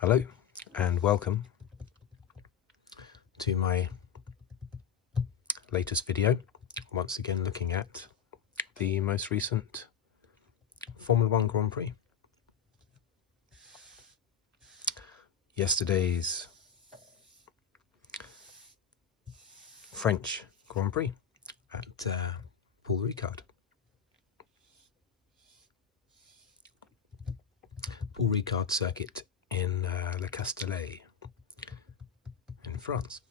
Hello and welcome to my latest video, once again looking at the most recent Formula 1 Grand Prix. Yesterday's French Grand Prix at Paul Ricard. Paul Ricard circuit in Le Castellet in France.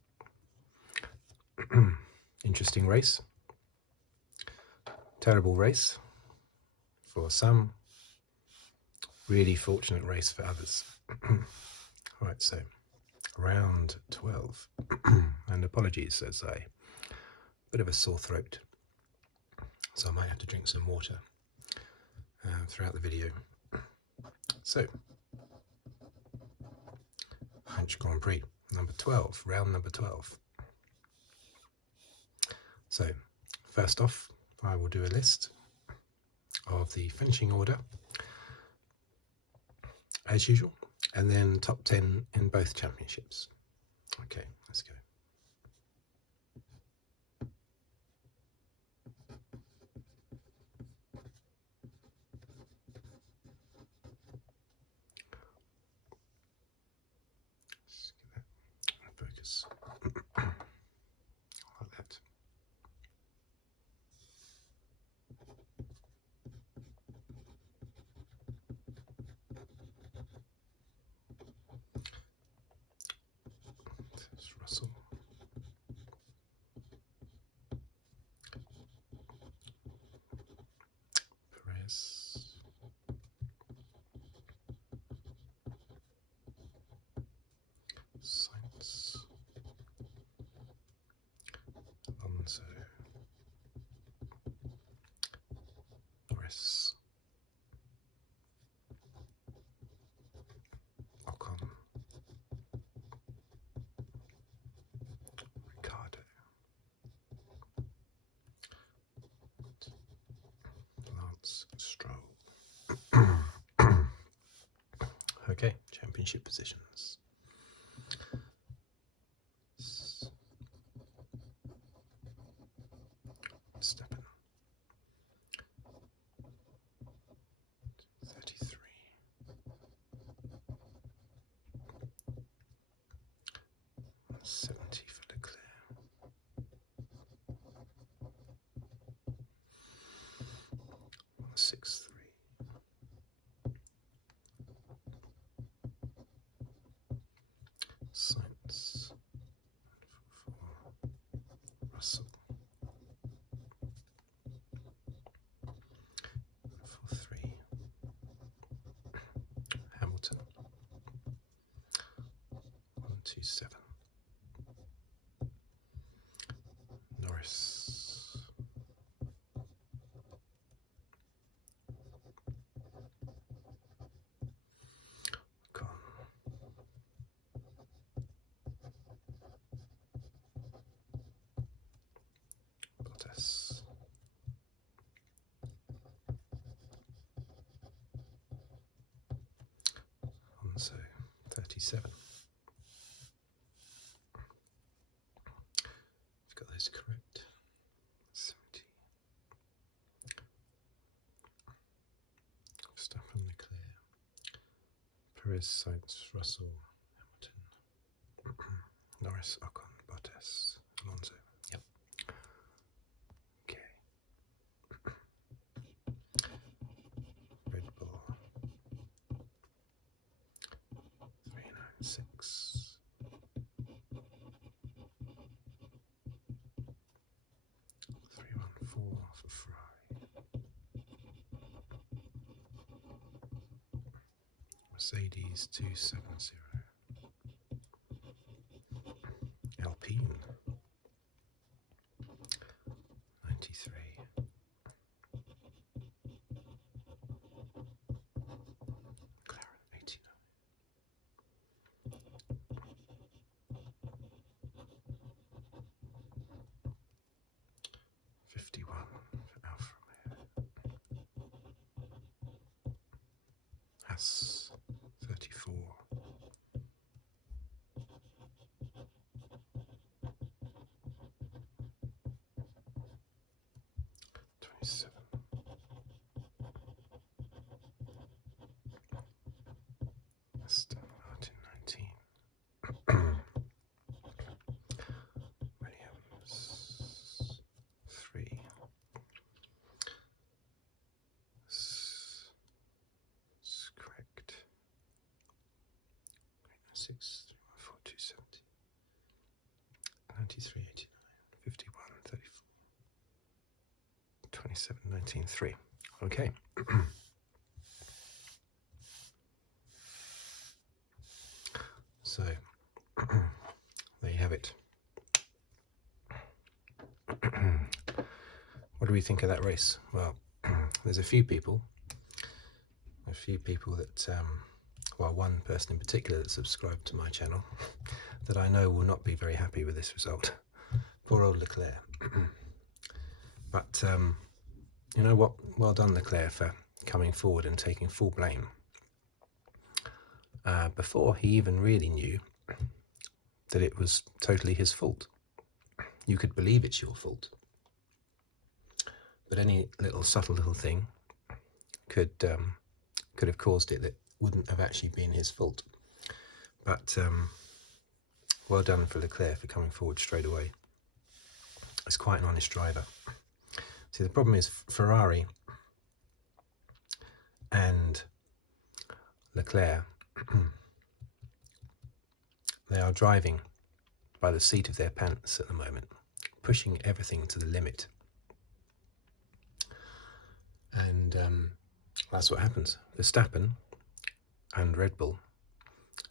Interesting race. Terrible race for some. Really fortunate race for others. Right, so round 12. And apologies as I bit of a sore throat, so I might have to drink some water throughout the video. So, French Grand Prix, number 12, round number 12. So, first off, I will do a list of the finishing order, as usual, and then top 10 in both championships. Okay, let's go. Let's get that in focus. Like that. There's Russell. Perez. Sainz. Alonso. Norris. Ocon. Ricardo. Lance Stroll. Okay, championship positions. Verstappen. 33. 70 for Leclerc. 163. Sainz. 4. Russell. 4-3. Hamilton. 127. Norris. 37. I've got those correct. 70. Verstappen, Leclerc. Perez, Sainz, Russell, Hamilton. Norris, Ocon, Bottas, Alonso. Yep. Okay. Red Bull. 396. 314 for Ferrari. Mercedes 270. Alpine 93. McLaren 89. 51 for Alfa Romeo. Haas 34. Aston Martin 19. Williams 3. That's correct. 6, 4, 270. 93, 89, 51, 34. 27, 19, 3. Okay. So, there you have it. What do we think of that race? Well, there's a few people that, well, one person in particular that subscribed to my channel that I know will not be very happy with this result. Poor old Leclerc. But you know what? Well done, Leclerc, for coming forward and taking full blame. Before he even really knew that it was totally his fault. You could believe it's your fault. But any subtle little thing could have caused it that wouldn't have actually been his fault. But well done for Leclerc for coming forward straight away. He's quite an honest driver. See, the problem is Ferrari and Leclerc, they are driving by the seat of their pants at the moment, pushing everything to the limit. And that's what happens. Verstappen and Red Bull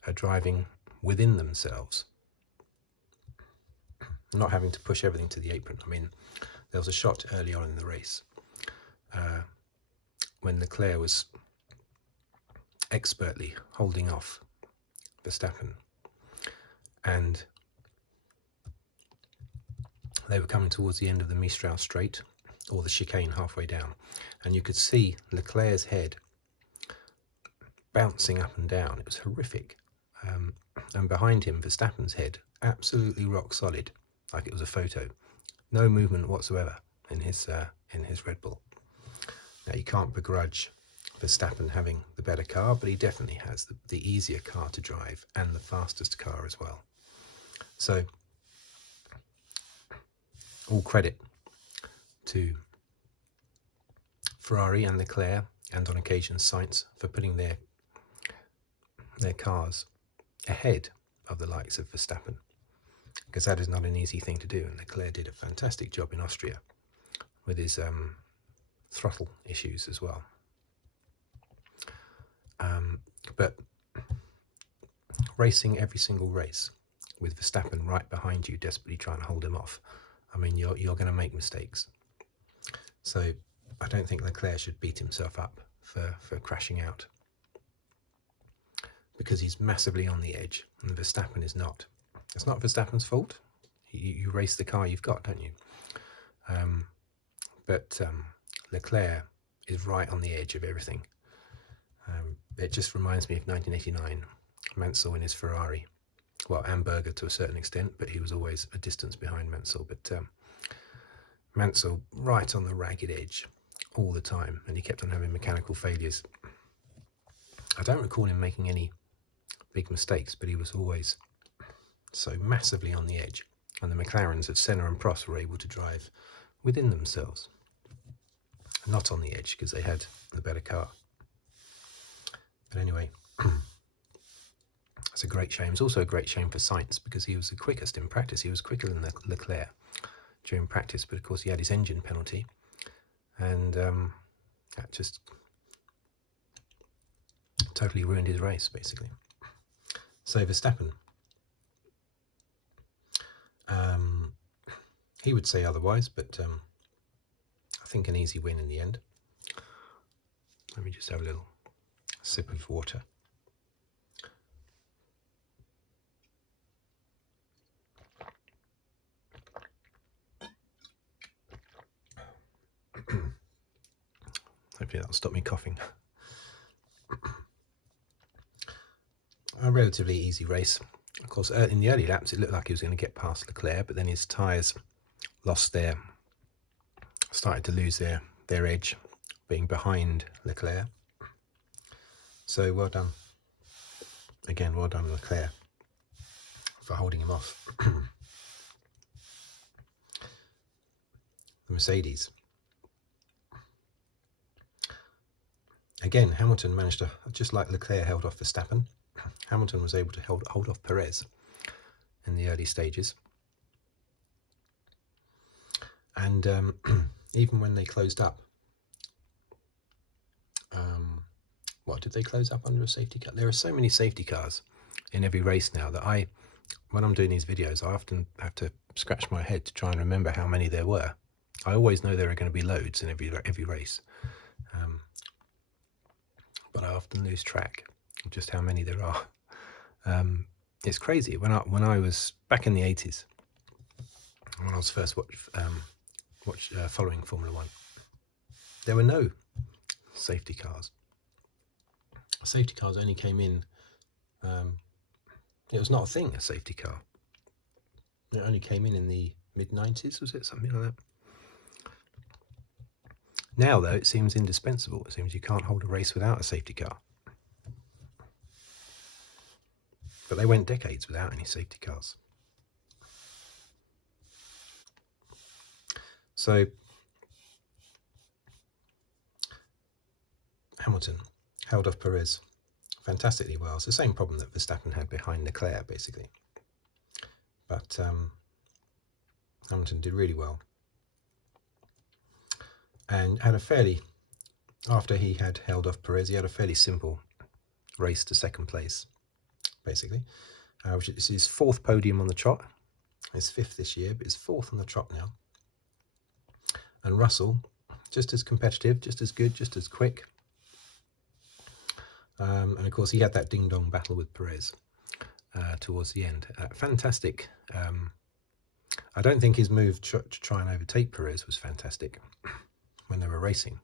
are driving within themselves, not having to push everything to the apron. I mean, there was a shot early on in the race when Leclerc was expertly holding off Verstappen, and they were coming towards the end of the Mistral Straight, or the chicane halfway down, and you could see Leclerc's head bouncing up and down. It was horrific. And behind him, Verstappen's head, absolutely rock solid, like it was a photo. No movement whatsoever in his Red Bull. Now, you can't begrudge Verstappen having the better car, but he definitely has the easier car to drive and the fastest car as well. So, all credit to Ferrari and Leclerc, and on occasion Sainz, for putting their cars ahead of the likes of Verstappen, because that is not an easy thing to do, and Leclerc did a fantastic job in Austria with his throttle issues as well. But racing every single race with Verstappen right behind you, desperately trying to hold him off, I mean, you're going to make mistakes. So I don't think Leclerc should beat himself up for crashing out, because he's massively on the edge and Verstappen is not. It's not Verstappen's fault. You race the car you've got, don't you? But Leclerc is right on the edge of everything. It just reminds me of 1989, Mansell in his Ferrari. Well, and Berger to a certain extent, but he was always a distance behind Mansell. But Mansell right on the ragged edge all the time, and he kept on having mechanical failures. I don't recall him making any big mistakes, but he was always so massively on the edge. And the McLarens of Senna and Prost were able to drive within themselves, not on the edge, because they had the better car. But anyway, it's a great shame. It's also a great shame for Sainz, because he was the quickest in practice. He was quicker than Leclerc during practice, but of course he had his engine penalty, and that just totally ruined his race, basically. So Verstappen, he would say otherwise, but I think an easy win in the end. Let me just have a little sip of water. Hopefully that'll stop me coughing. A relatively easy race. Of course, in the early laps, it looked like he was going to get past Leclerc, but then his tyres started to lose their edge, being behind Leclerc. So well done. again, well done Leclerc for holding him off. The Mercedes. Again, Hamilton managed to, just like Leclerc held off Verstappen, Hamilton was able to hold off Perez in the early stages. And even when they closed up, what did they close up under a safety car? There are so many safety cars in every race now that when I'm doing these videos, I often have to scratch my head to try and remember how many there were. I always know there are going to be loads in every race, but I often lose track of just how many there are. It's crazy. When I was back in the 80s, when I was first following Formula One, there were no safety cars. Safety cars only came in. It was not a thing, a safety car. It only came in the mid-90s, was it? Something like that. Now, though, it seems indispensable. It seems you can't hold a race without a safety car. But they went decades without any safety cars. So, Hamilton held off Perez fantastically well. It's the same problem that Verstappen had behind Leclerc, basically. But Hamilton did really well. And had after he had held off Perez, he had a fairly simple race to second place, basically, which is his fourth podium on the trot. His fifth this year, but his fourth on the trot now. And Russell, just as competitive, just as good, just as quick. And of course, he had that ding-dong battle with Perez towards the end. Fantastic. I don't think his move to try and overtake Perez was fantastic when they were racing.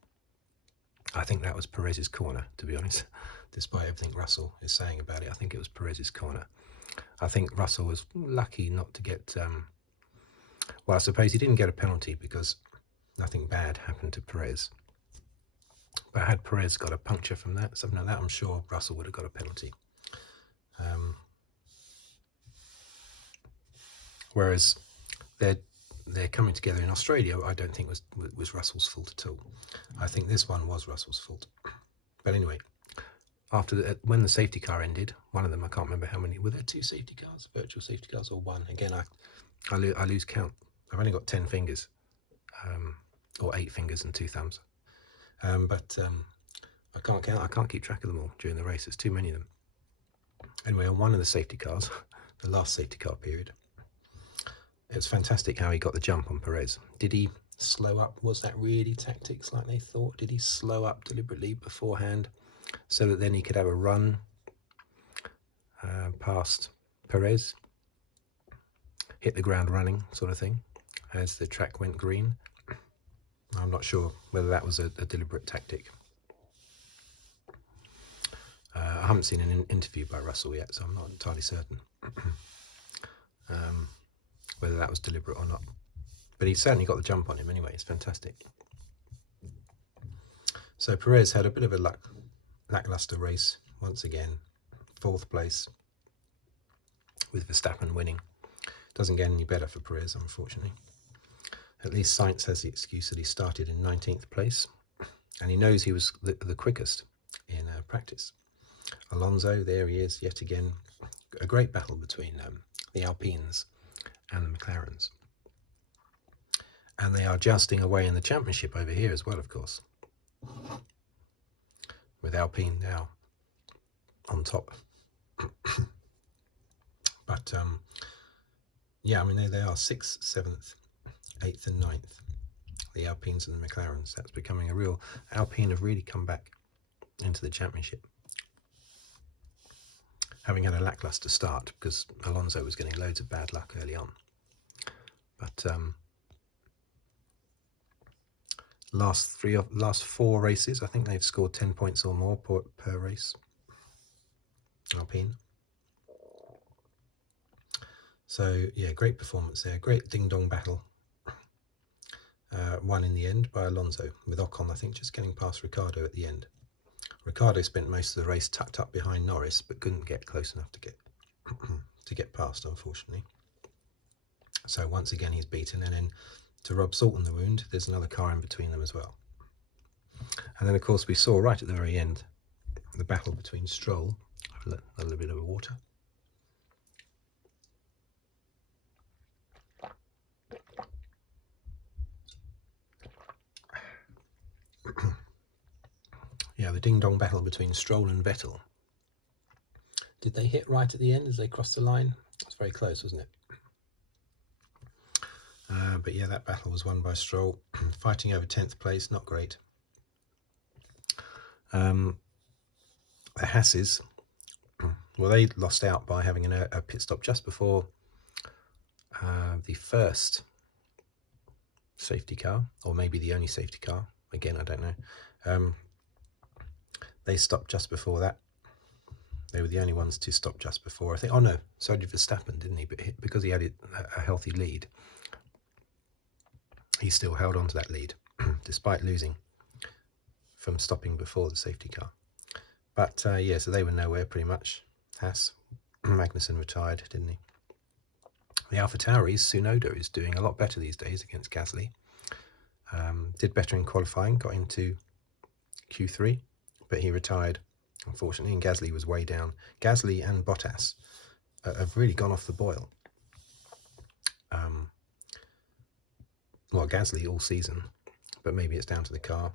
I think that was Perez's corner, to be honest. Despite everything Russell is saying about it, I think it was Perez's corner. I think Russell was lucky not to get... well, I suppose he didn't get a penalty because nothing bad happened to Perez. But had Perez got a puncture from that, something like that, I'm sure Russell would have got a penalty. Whereas they're coming together in Australia, I don't think was Russell's fault at all. I think this one was Russell's fault. But anyway, when the safety car ended, one of them, I can't remember how many, were there 2 safety cars, virtual safety cars, or 1? Again, I lose count. I've only got 10 fingers, or 8 fingers and 2 thumbs. But I can't count. I can't keep track of them all during the race. There's too many of them. Anyway, on one of the safety cars, the last safety car period, it was fantastic how he got the jump on Perez. Did he slow up? Was that really tactics like they thought? Did he slow up deliberately beforehand so that then he could have a run past Perez, hit the ground running sort of thing as the track went green? I'm not sure whether that was a deliberate tactic. I haven't seen an interview by Russell yet, so I'm not entirely certain whether that was deliberate or not. But he certainly got the jump on him anyway. It's fantastic. So Perez had a bit of a lackluster race once again. 4th place with Verstappen winning. Doesn't get any better for Perez, unfortunately. At least Sainz has the excuse that he started in 19th place, and he knows he was the quickest in practice. Alonso, there he is, yet again. A great battle between the Alpines and the McLarens. And they are jousting away in the championship over here as well, of course, with Alpine now on top. But, yeah, I mean, they are 6th, 7th, 8th and 9th, the Alpines and the McLarens. That's becoming a real... Alpine have really come back into the championship, having had a lackluster start because Alonso was getting loads of bad luck early on. But last 4 races, I think they've scored 10 points or more per race, Alpine. So, yeah, great performance there. Great ding-dong battle. Won in the end by Alonso, with Ocon, I think, just getting past Ricciardo at the end. Ricciardo spent most of the race tucked up behind Norris, but couldn't get close enough to get to get past, unfortunately. So once again he's beaten, and then to rub salt in the wound, there's another car in between them as well. And then of course we saw right at the very end the battle between Stroll. A little bit of water. Yeah, the ding-dong battle between Stroll and Vettel. Did they hit right at the end as they crossed the line? It's very close, wasn't it? But yeah, that battle was won by Stroll, fighting over 10th place, not great. The Hasses, well, they lost out by having a pit stop just before the first safety car, or maybe the only safety car. Again, I don't know. They stopped just before that. They were the only ones to stop just before, I think. Oh no, so did Verstappen, didn't he? But because he had a healthy lead, he still held on to that lead, despite losing from stopping before the safety car. But yeah, so they were nowhere pretty much. Haas, Magnussen retired, didn't he? The AlphaTauri's Tsunoda is doing a lot better these days against Gasly. Did better in qualifying, got into Q3, but he retired, unfortunately, and Gasly was way down. Gasly and Bottas have really gone off the boil. Well, Gasly all season, but maybe it's down to the car.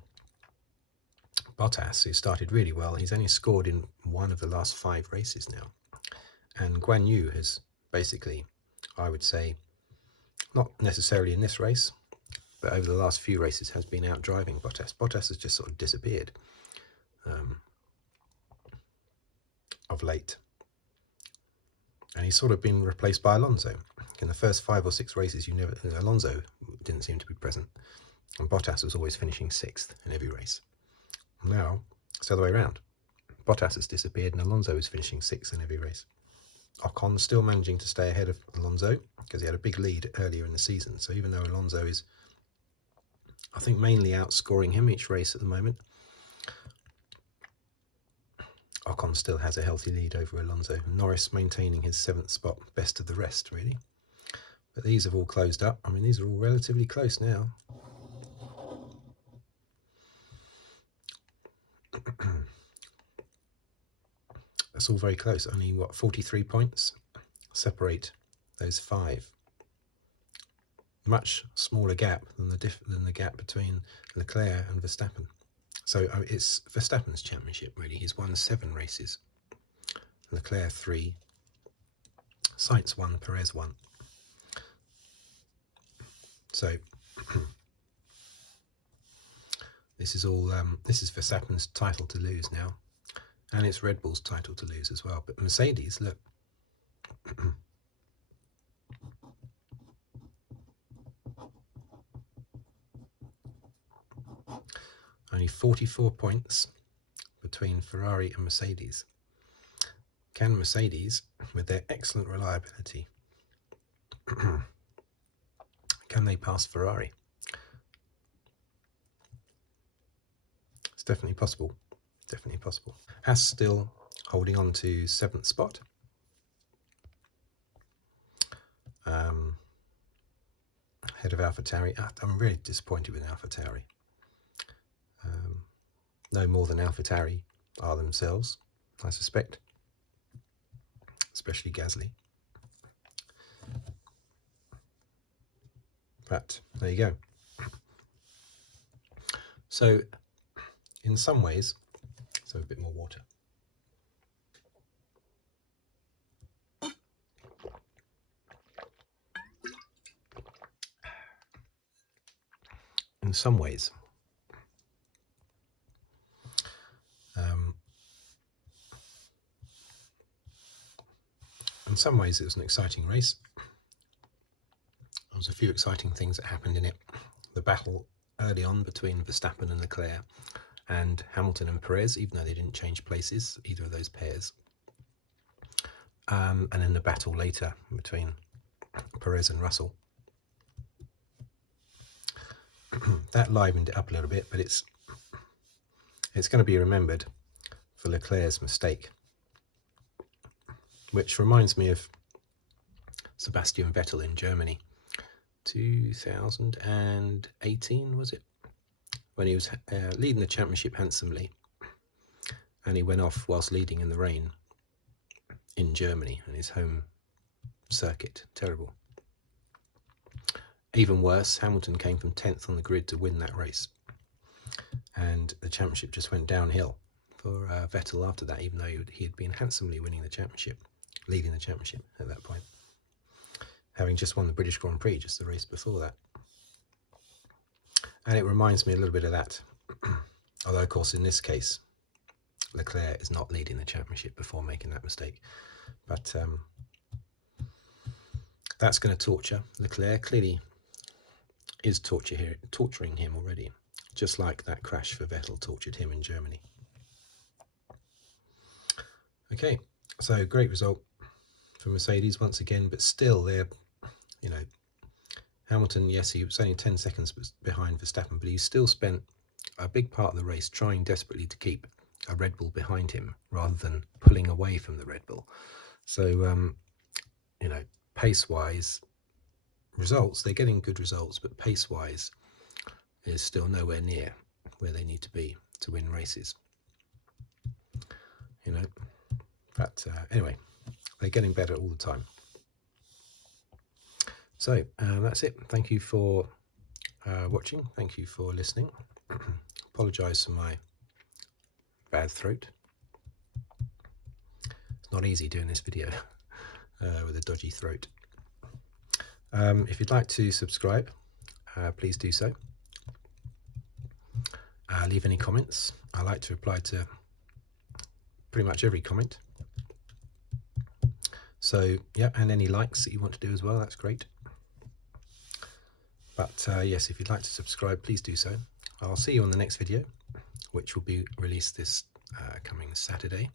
Bottas, who started really well, he's only scored in one of the last 5 races now. And Guan Yu has basically, I would say, not necessarily in this race, but over the last few races has been out driving Bottas. Bottas has just sort of disappeared of late. And he's sort of been replaced by Alonso. In the first 5 or 6 races, Alonso didn't seem to be present. And Bottas was always finishing 6th in every race. Now, it's the other way around. Bottas has disappeared and Alonso is finishing 6th in every race. Ocon still managing to stay ahead of Alonso because he had a big lead earlier in the season. So even though Alonso is, I think, mainly outscoring him each race at the moment, Ocon still has a healthy lead over Alonso. Norris maintaining his 7th spot, best of the rest, really. But these have all closed up. I mean, these are all relatively close now. That's all very close. Only, what, 43 points separate those 5. Much smaller gap than the gap between Leclerc and Verstappen. So it's Verstappen's championship, really. He's won 7 races. Leclerc 3. Sainz 1, Perez 1. So this is all. This is Verstappen's title to lose now, and it's Red Bull's title to lose as well. But Mercedes, look. Only 44 points between Ferrari and Mercedes. Can Mercedes, with their excellent reliability, can they pass Ferrari? It's definitely possible. Definitely possible. Haas still holding on to 7th spot. Head of AlphaTauri. I'm really disappointed with AlphaTauri. No more than AlphaTauri are themselves, I suspect. Especially Gasly. But there you go. So, in some ways, so a bit more water. In some ways, it was an exciting race. There was a few exciting things that happened in it. The battle early on between Verstappen and Leclerc, and Hamilton and Perez, even though they didn't change places, either of those pairs. And then the battle later between Perez and Russell. That livened it up a little bit, but it's going to be remembered for Leclerc's mistake, which reminds me of Sebastian Vettel in Germany 2018, was it, when he was leading the championship handsomely and he went off whilst leading in the rain in Germany in his home circuit. Terrible. Even worse, Hamilton came from 10th on the grid to win that race, and the championship just went downhill for Vettel after that, even though he had been handsomely winning the championship, leading the championship at that point, having just won the British Grand Prix just the race before that. And it reminds me a little bit of that, although of course in this case Leclerc is not leading the championship before making that mistake, but that's going to torture Leclerc. Clearly is torturing him already, just like that crash for Vettel tortured him in Germany. Okay, so great result for Mercedes once again, but still they're, you know, Hamilton, yes, he was only 10 seconds behind Verstappen, but he still spent a big part of the race trying desperately to keep a Red Bull behind him rather than pulling away from the Red Bull. So, you know, pace-wise, results, they're getting good results, but pace-wise is still nowhere near where they need to be to win races, you know. But anyway, they're getting better all the time. So that's it. Thank you for watching. Thank you for listening. Apologise for my bad throat. It's not easy doing this video with a dodgy throat. If you'd like to subscribe, please do so. Leave any comments. I like to reply to pretty much every comment. So yeah, and any likes that you want to do as well, that's great. But yes, if you'd like to subscribe, please do so. I'll see you on the next video, which will be released this coming Saturday.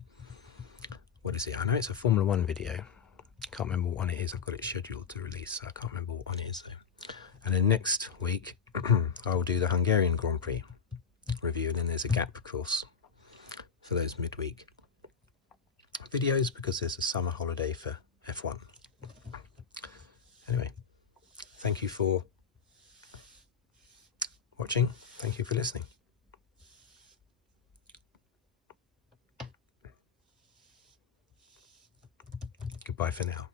What is it? I know it's a Formula 1 video. Can't remember what one it is. I've got it scheduled to release, so I can't remember what one it is though. And then next week I will do the Hungarian Grand Prix review, and then there's a gap, of course, for those midweek videos because there's a summer holiday for F1. Anyway, thank you for watching. Thank you for listening. Goodbye for now.